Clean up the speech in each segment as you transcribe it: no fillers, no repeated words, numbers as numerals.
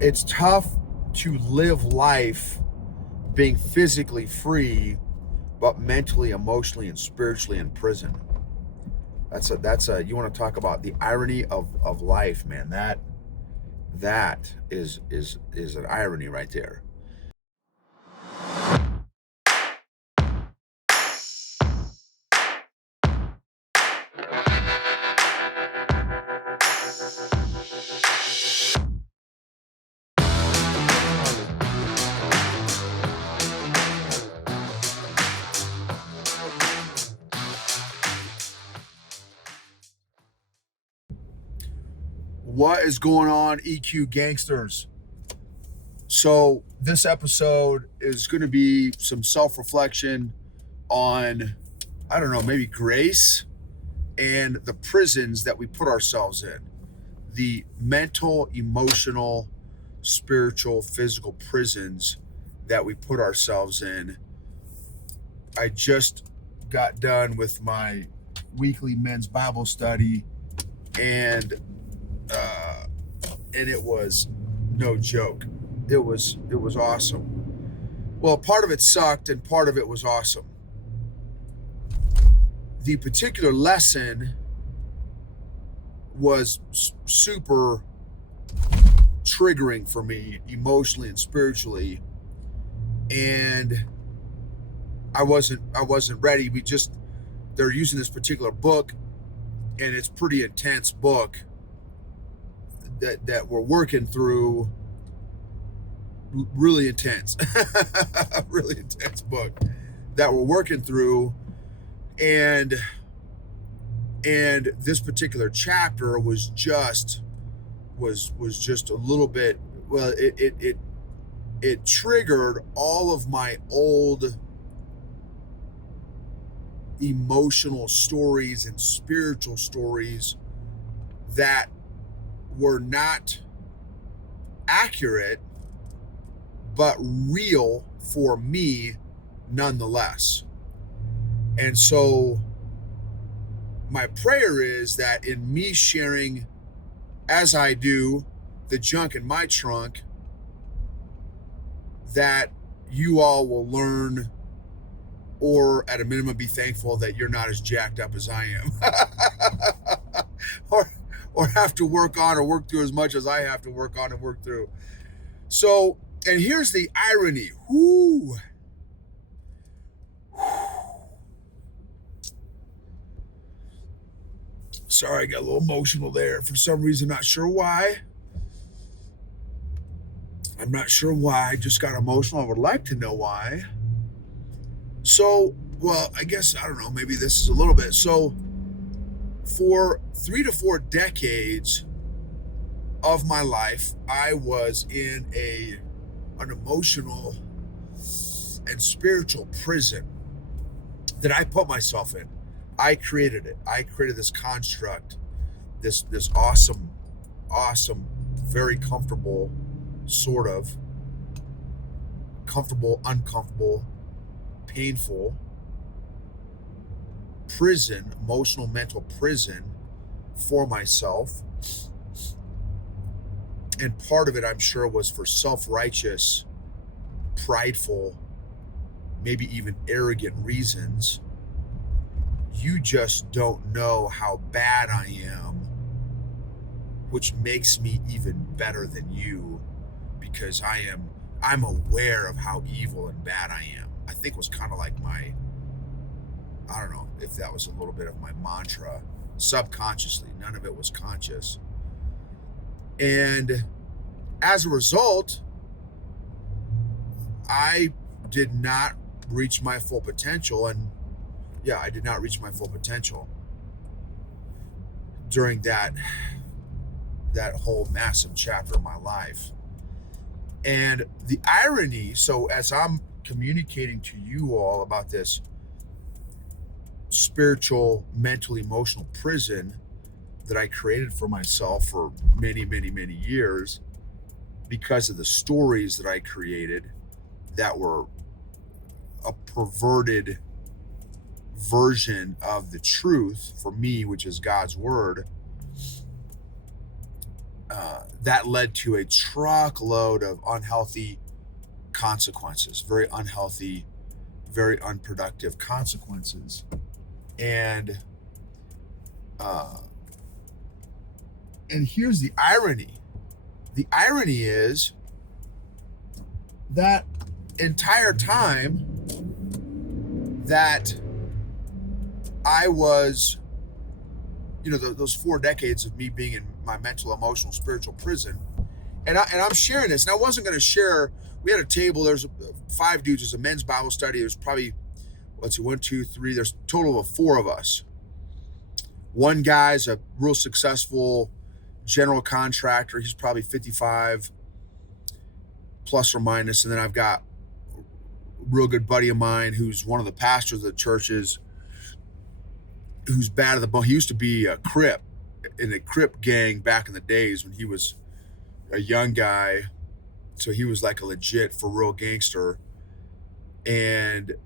it's tough to live life being physically free, but mentally, emotionally, and spiritually in prison. That's a you want to talk about the irony of life, man. That is an irony right there. What is going on, EQ gangsters? So this episode is going to be some self-reflection on, I don't know, maybe grace and the prisons that we put ourselves in. The mental, emotional, spiritual, physical prisons that we put ourselves in. I just got done with my weekly men's Bible study, and uh, it was no joke. It was awesome. Well, part of it sucked, and part of it was awesome. The particular lesson was super triggering for me emotionally and spiritually, and I wasn't ready. They're using this particular book, and it's pretty intense book that we're working through. Really intense. Really intense book that we're working through, and this particular chapter was just a little bit, well, it triggered all of my old emotional stories and spiritual stories that were not accurate but real for me nonetheless. And so my prayer is that in me sharing, as I do, the junk in my trunk, that you all will learn, or at a minimum be thankful that you're not as jacked up as I am. or have to work on or work through as much as I have to work on and work through. So, and here's the irony. Whoo. Sorry, I got a little emotional there for some reason. Not sure why. I'm not sure why. I just got emotional. I would like to know why. So, well, I guess, I don't know, maybe this is a little bit. So, for 3 to 4 decades of my life, I was in an emotional and spiritual prison that I put myself in. I created it. I created this construct, this awesome, very comfortable, sort of comfortable, uncomfortable, painful prison, emotional, mental prison for myself. And part of it, I'm sure, was for self-righteous, prideful, maybe even arrogant reasons. You just don't know how bad I am, which makes me even better than you, because I'm aware of how evil and bad I am. I think was kind of like I don't know if that was a little bit of my mantra, subconsciously. None of it was conscious. And as a result, I did not reach my full potential. And yeah, I did not reach my full potential during that whole massive chapter of my life. And the irony, so as I'm communicating to you all about this spiritual, mental, emotional prison that I created for myself for many, many, many years, because of the stories that I created that were a perverted version of the truth for me, which is God's word. that led to a truckload of unhealthy consequences, very unhealthy, very unproductive consequences. And here's the irony. The irony is that entire time that I was, those 4 decades of me being in my mental, emotional, spiritual prison, and I'm sharing this, and I wasn't going to share. We had a table. There's 5 dudes. There's a men's Bible study. There's probably, let's see, 1, 2, 3. There's a total of 4 of us. One guy's a real successful general contractor. He's probably 55 plus or minus. And then I've got a real good buddy of mine who's one of the pastors of the churches, who's bad at the bone. He used to be a Crip in a Crip gang back in the days when he was a young guy. So he was like a legit, for real gangster. And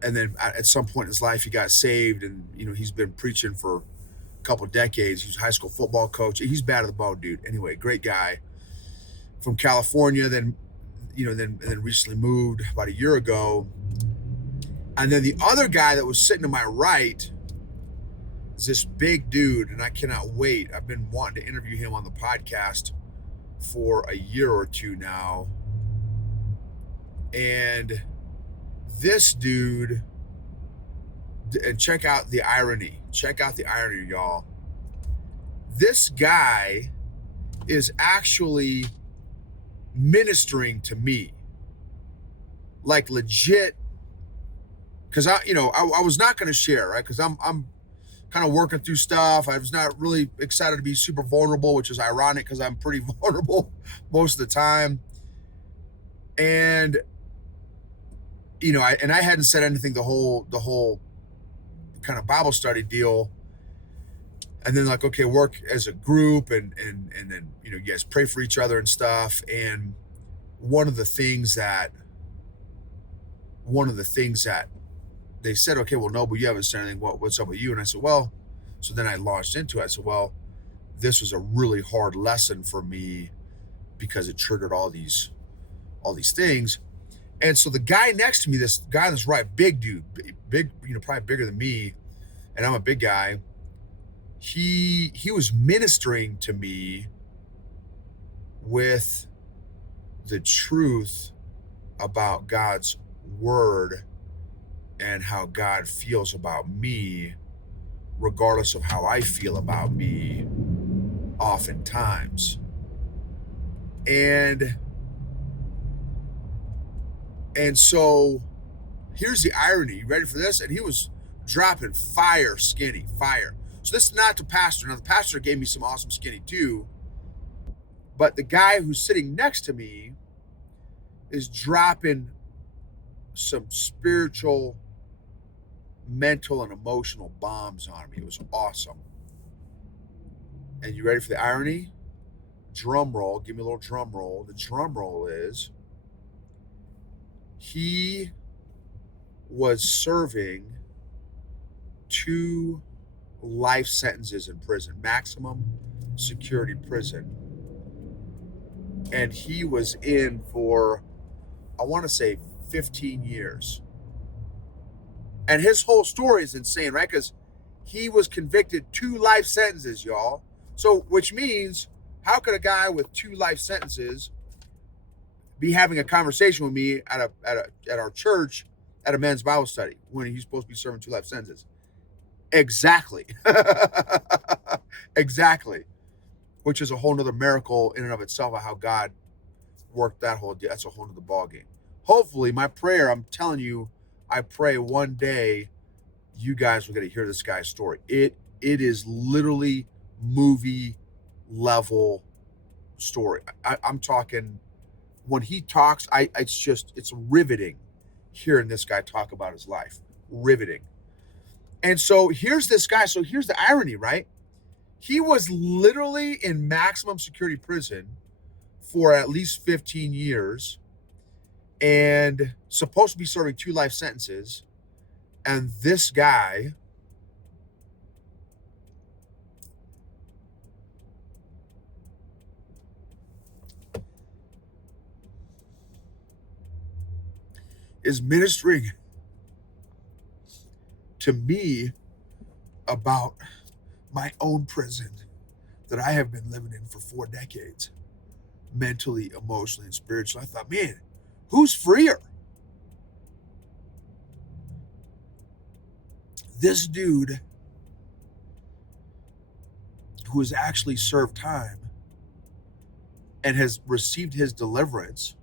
then at some point in his life, he got saved, and he's been preaching for a couple of decades. He was a high school football coach. He's bad at the bone, dude. Anyway, great guy from California. Then recently moved about a year ago. And then the other guy that was sitting to my right is this big dude, and I cannot wait. I've been wanting to interview him on the podcast for a year or two now. And this dude, and check out the irony. Check out the irony, y'all. This guy is actually ministering to me, like legit. Because I was not going to share, right? Because I'm kind of working through stuff. I was not really excited to be super vulnerable, which is ironic because I'm pretty vulnerable most of the time. And I hadn't said anything the whole kind of Bible study deal. And then like, okay, work as a group and then, you guys pray for each other and stuff. And one of the things that they said, okay, well, no, but you haven't said anything. What's up with you? And I said, well, so then I launched into it. I said, well, this was a really hard lesson for me because it triggered all these things. And so the guy next to me, this guy that's right, big dude, big, probably bigger than me, and I'm a big guy. He was ministering to me with the truth about God's word and how God feels about me, regardless of how I feel about me, oftentimes. And so here's the irony. You ready for this? And he was dropping fire skinny, fire. So this is not the pastor. Now the pastor gave me some awesome skinny too. But the guy who's sitting next to me is dropping some spiritual, mental, and emotional bombs on me. It was awesome. And you ready for the irony? Drum roll. Give me a little drum roll. The drum roll is he was serving 2 life sentences in prison, maximum security prison. And he was in for, I want to say, 15 years. And his whole story is insane, right? Because he was convicted 2 life sentences, y'all. So, which means, how could a guy with 2 life sentences be having a conversation with me at our church at a men's Bible study when he's supposed to be serving 2 life sentences? Exactly. Exactly. Which is a whole nother miracle in and of itself of how God worked that whole deal. That's a whole nother ball game. Hopefully, my prayer, I'm telling you, I pray one day you guys will get to hear this guy's story. It is literally movie level story. I'm talking, when he talks, it's riveting hearing this guy talk about his life. Riveting. And so here's this guy. So here's the irony, right? He was literally in maximum security prison for at least 15 years and supposed to be serving 2 life sentences. And this guy is ministering to me about my own prison that I have been living in for 4 decades, mentally, emotionally, and spiritually. I thought, man, who's freer? This dude who has actually served time and has received his deliverance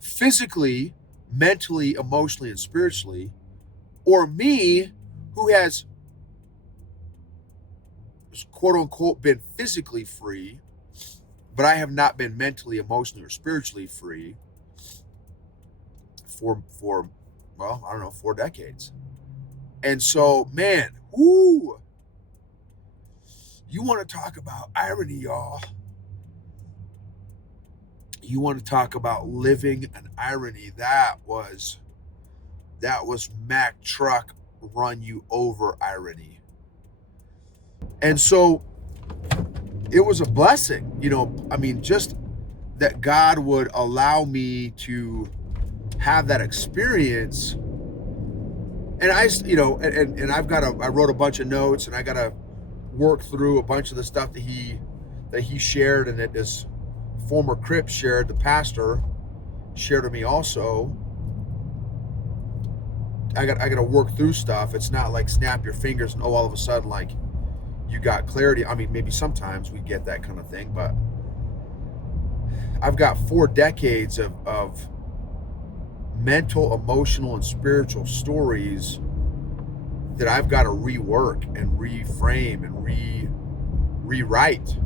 physically, mentally, emotionally, and spiritually, or me who has quote unquote been physically free, but I have not been mentally, emotionally, or spiritually free for well, I don't know, 4 decades. And so, man, whoo, you want to talk about irony, y'all. You want to talk about living an irony. That was Mack truck run you over irony. And so it was a blessing, I mean, just that God would allow me to have that experience. And I wrote a bunch of notes, and I got to work through a bunch of the stuff that he shared, and that this former Crip shared, the pastor shared with me also. I got to work through stuff. It's not like snap your fingers and all of a sudden like you got clarity. I mean, maybe sometimes we get that kind of thing, but I've got 4 decades of mental, emotional, and spiritual stories that I've got to rework and reframe and rewrite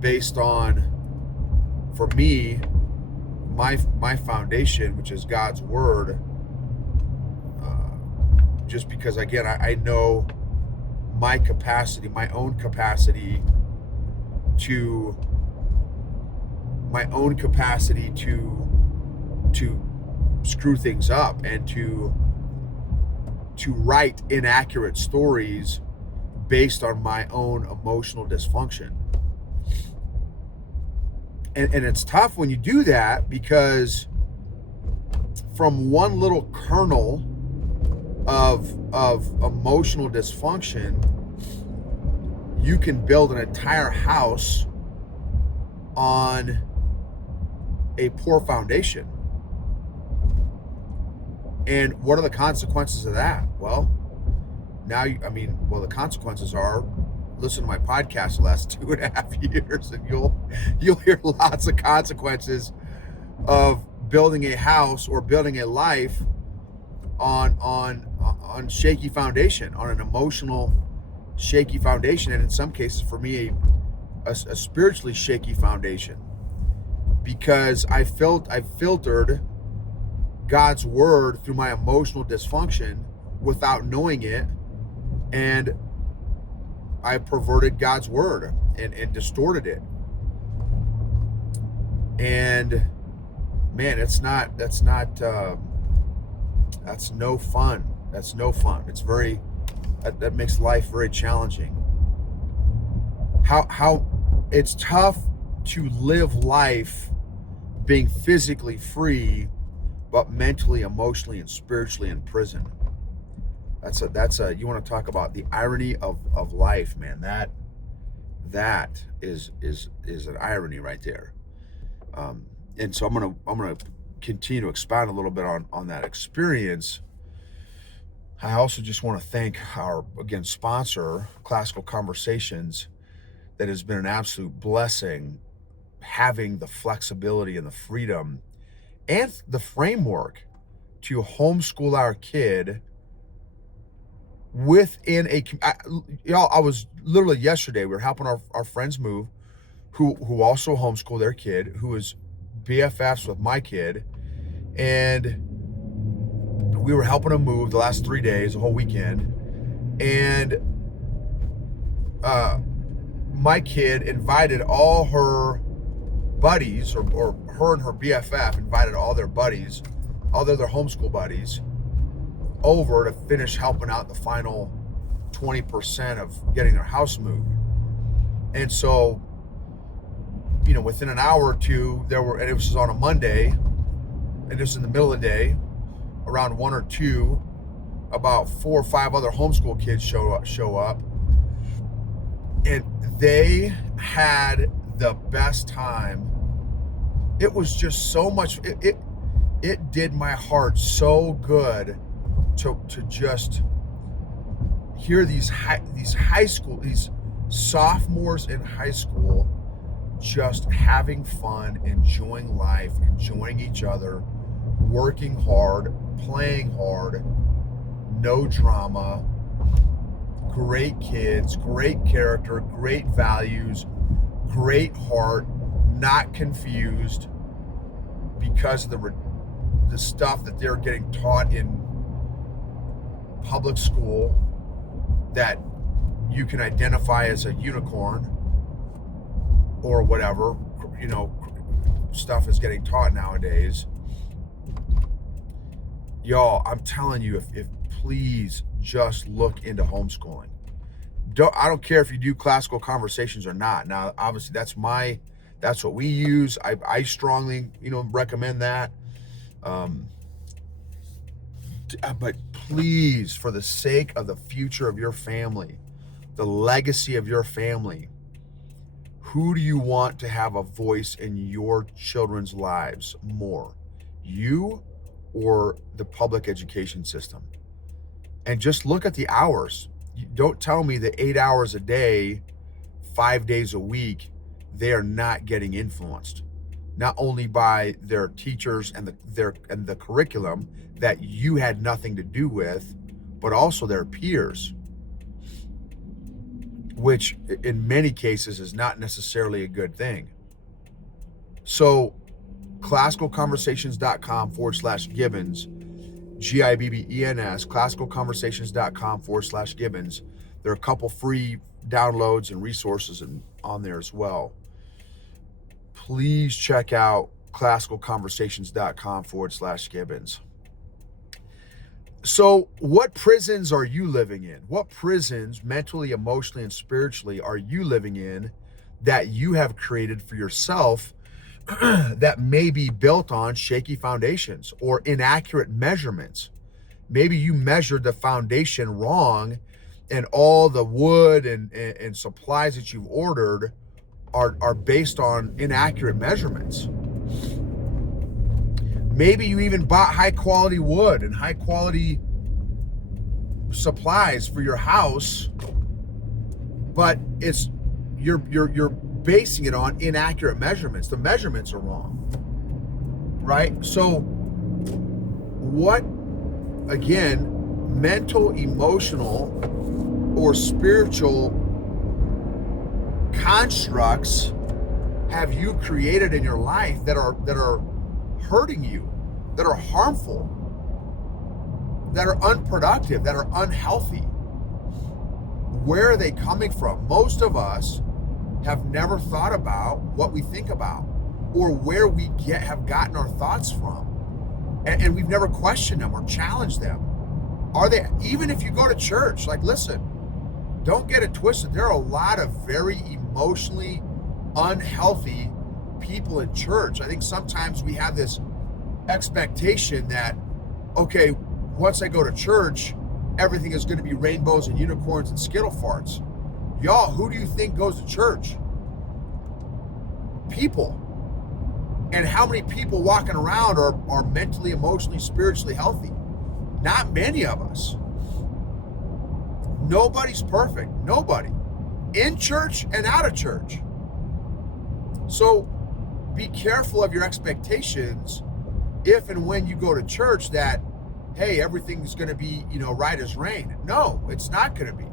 based on, for me, my foundation, which is God's word. Just because, again, I know my capacity, my own capacity to screw things up and to write inaccurate stories based on my own emotional dysfunction. And it's tough when you do that, because from one little kernel of emotional dysfunction, you can build an entire house on a poor foundation. And what are the consequences of that? Well, the consequences are, listen to my podcast the last 2.5 years, and you'll hear lots of consequences of building a house or building a life on shaky foundation, on an emotional shaky foundation, and in some cases for me a spiritually shaky foundation, because I filtered God's word through my emotional dysfunction without knowing it, and I perverted God's word and distorted it. And man, that's no fun. That's no fun. It's that makes life very challenging. How it's tough to live life being physically free, but mentally, emotionally, and spiritually in prison. That's you want to talk about the irony of life, man. That is an irony right there. And so I'm gonna continue to expound a little bit on that experience. I also just want to thank our, again, sponsor, Classical Conversations, that has been an absolute blessing, having the flexibility and the freedom and the framework to homeschool our kid within I was literally yesterday, we were helping our friends move, who also homeschool their kid, who is BFFs with my kid, and we were helping them move the last 3 days, the whole weekend. And my kid invited all her buddies, or her and her BFF invited all their buddies, all their homeschool buddies, over to finish helping out the final 20% of getting their house moved. And so, within an hour or two, and it was on a Monday, and this is in the middle of the day, around 1 or 2, about 4 or 5 other homeschool kids show up, and they had the best time. It was just so much. It did my heart so good to just hear these sophomores in high school just having fun, enjoying life, enjoying each other, working hard, playing hard, no drama, great kids, great character, great values, great heart, not confused because of the stuff that they're getting taught in public school that you can identify as a unicorn or whatever, stuff is getting taught nowadays. Y'all, I'm telling you, if please just look into homeschooling. I don't care if you do classical conversations or not. Now, obviously, that's what we use. I strongly, recommend that. But please, for the sake of the future of your family, the legacy of your family, who do you want to have a voice in your children's lives more? You or the public education system? And just look at the hours. Don't tell me that 8 hours a day, 5 days a week, they are not getting influenced, not only by their teachers and the curriculum that you had nothing to do with, but also their peers, which in many cases is not necessarily a good thing. So classicalconversations.com/Gibbons, Gibbens, classicalconversations.com/Gibbons. There are a couple free downloads and resources on there as well. Please check out classicalconversations.com/Gibbons. So what prisons are you living in? What prisons, mentally, emotionally, and spiritually, are you living in that you have created for yourself that may be built on shaky foundations or inaccurate measurements? Maybe you measured the foundation wrong, and all the wood and supplies that you've ordered are based on inaccurate measurements. Maybe you even bought high quality wood and high quality supplies for your house, but you're basing it on inaccurate measurements. The measurements are wrong, right? So what, again, mental, emotional, or spiritual constructs have you created in your life that are hurting you, that are harmful, that are unproductive, that are unhealthy? Where are they coming from? Most of us have never thought about what we think about or where we have gotten our thoughts from, and we've never questioned them or challenged them. Are they, even if you go to church, like, listen, don't get it twisted. There are a lot of very emotionally unhealthy people in church. I think sometimes we have this expectation that, okay, once I go to church, everything is going to be rainbows and unicorns and skittle farts. Y'all, who do you think goes to church? People. And how many people walking around are mentally, emotionally, spiritually healthy? Not many of us. Nobody's perfect. Nobody. In church and out of church. So be careful of your expectations if and when you go to church that, hey, everything's going to be, right as rain. No, it's not going to be.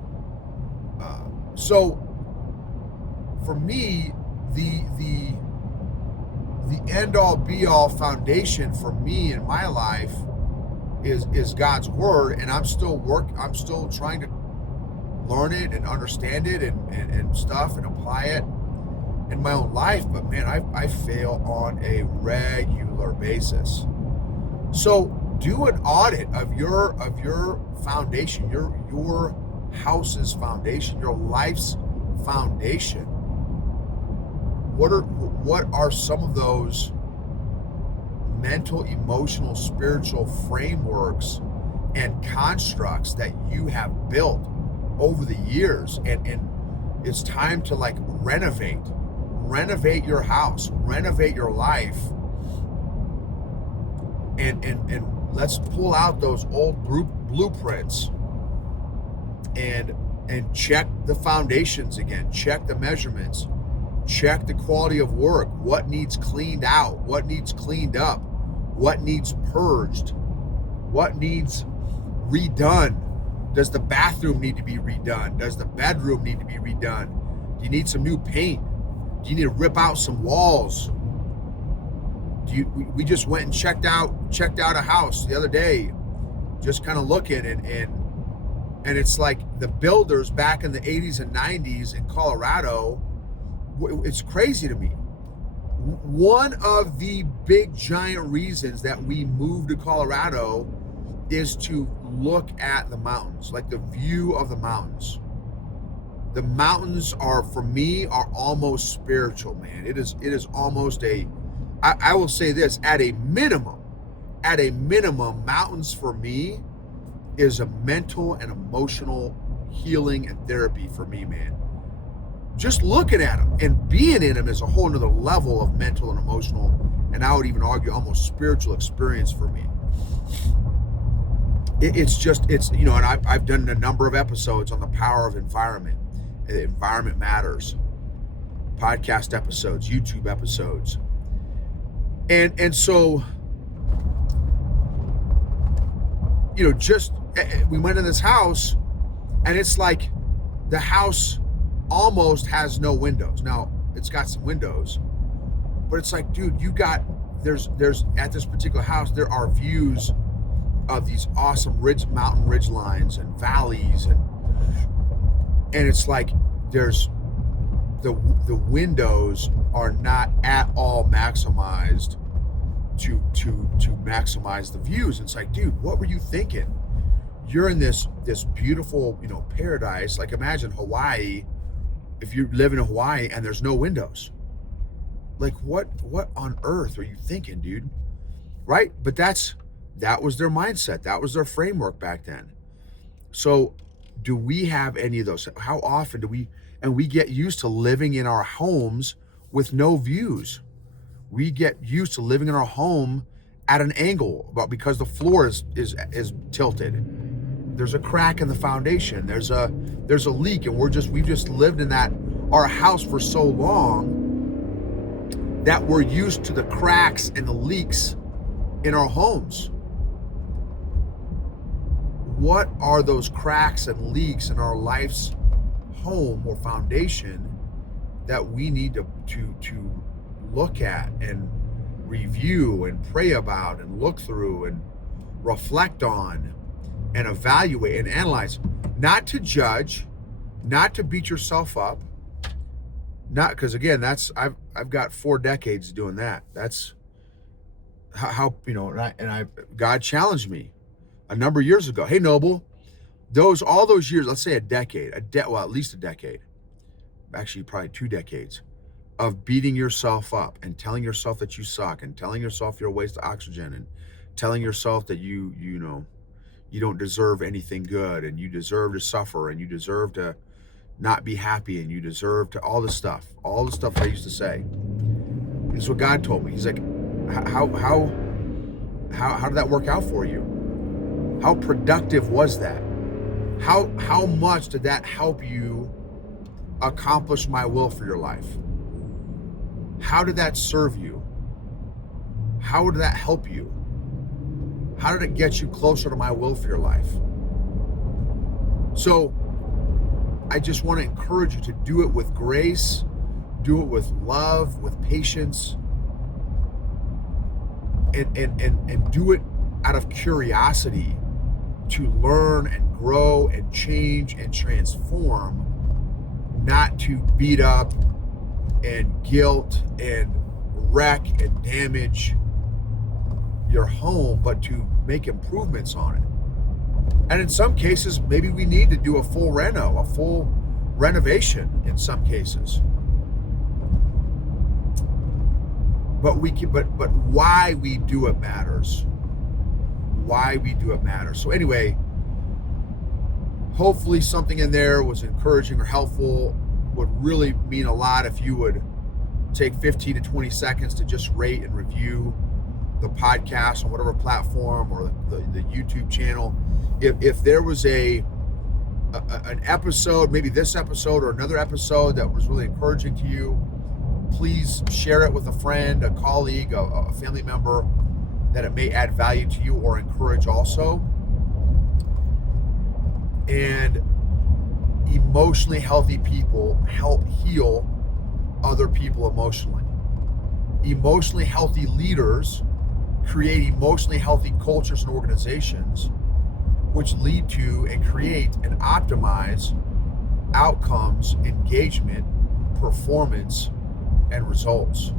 So for me, the end all be all foundation for me in my life is God's word, and I'm still trying to learn it and understand it and stuff and apply it in my own life. But man, I fail on a regular basis. So do an audit of your foundation, your house's foundation, your life's foundation. What are some of those mental, emotional, spiritual frameworks and constructs that you have built over the years. And it's time to like renovate your house, renovate your life. And let's pull out those old blueprints and check the foundations again, check the measurements, check the quality of work, what needs cleaned out, what needs cleaned up, what needs purged, what needs redone. Does the bathroom need to be redone? Does the bedroom need to be redone? Do you need some new paint? Do you need to rip out some walls? We just went and checked out a house the other day, just kind of looking, and it's like the builders back in the 80s and 90s in Colorado. It's crazy to me. One of the big giant reasons that we moved to Colorado is to look at the mountains, like the view of the mountains. The mountains are, for me, are almost spiritual, man. It is almost I will say this, at a minimum, mountains for me is a mental and emotional healing and therapy for me, man. Just looking at them and being in them is a whole nother level of mental and emotional, and I would even argue almost spiritual experience for me. It's you know, and I've done a number of episodes on the power of environment. Environment matters. Podcast episodes, YouTube episodes. And so, you know, just we went in this house, and it's like the house almost has no windows. Now it's got some windows, but it's like, dude, there's at this particular house, there are views of these awesome mountain ridge lines and valleys, and it's like there's the windows are not at all maximized to maximize the views. It's like, dude, what were you thinking? You're in this beautiful, you know, paradise. Like, imagine Hawaii, if you live in Hawaii and there's no windows. Like, what on earth are you thinking, dude? Right? But that was their mindset. That was their framework back then. So do we have any of those? How often do we get used to living in our homes with no views? We get used to living in our home at an angle, because the floor is tilted. There's a crack in the foundation. There's a leak, and we've just lived in our house for so long that we're used to the cracks and the leaks in our homes. What are those cracks and leaks in our life's home or foundation that we need to look at and review and pray about and look through and reflect on and evaluate and analyze? Not to judge, not to beat yourself up, not because, again, I've got 4 decades doing that. That's how, you know, God challenged me a number of years ago. Hey, Noble, all those years, let's say a decade, well, at least a decade, actually probably 2 decades of beating yourself up and telling yourself that you suck and telling yourself you're a waste of oxygen and telling yourself that you don't deserve anything good and you deserve to suffer and you deserve to not be happy and you deserve to all the stuff I used to say. This is what God told me. He's like, how did that work out for you? How productive was that? How much did that help you accomplish my will for your life? How did that serve you? How did that help you? How did it get you closer to my will for your life? So I just want to encourage you to do it with grace, do it with love, with patience, and do it out of curiosity to learn and grow and change and transform, not to beat up and guilt and wreck and damage your home, but to make improvements on it. And in some cases, maybe we need to do a full renovation in some cases. but we can, but why we do it matters. Why we do it matters. So anyway, hopefully something in there was encouraging or helpful. Would really mean a lot if you would take 15 to 20 seconds to just rate and review the podcast on whatever platform or the YouTube channel. If there was an episode, maybe this episode or another episode that was really encouraging to you, please share it with a friend, a colleague, a family member that it may add value to you or encourage also. And emotionally healthy people help heal other people emotionally. Emotionally healthy leaders create emotionally healthy cultures and organizations, which lead to and create and optimize outcomes, engagement, performance, and results.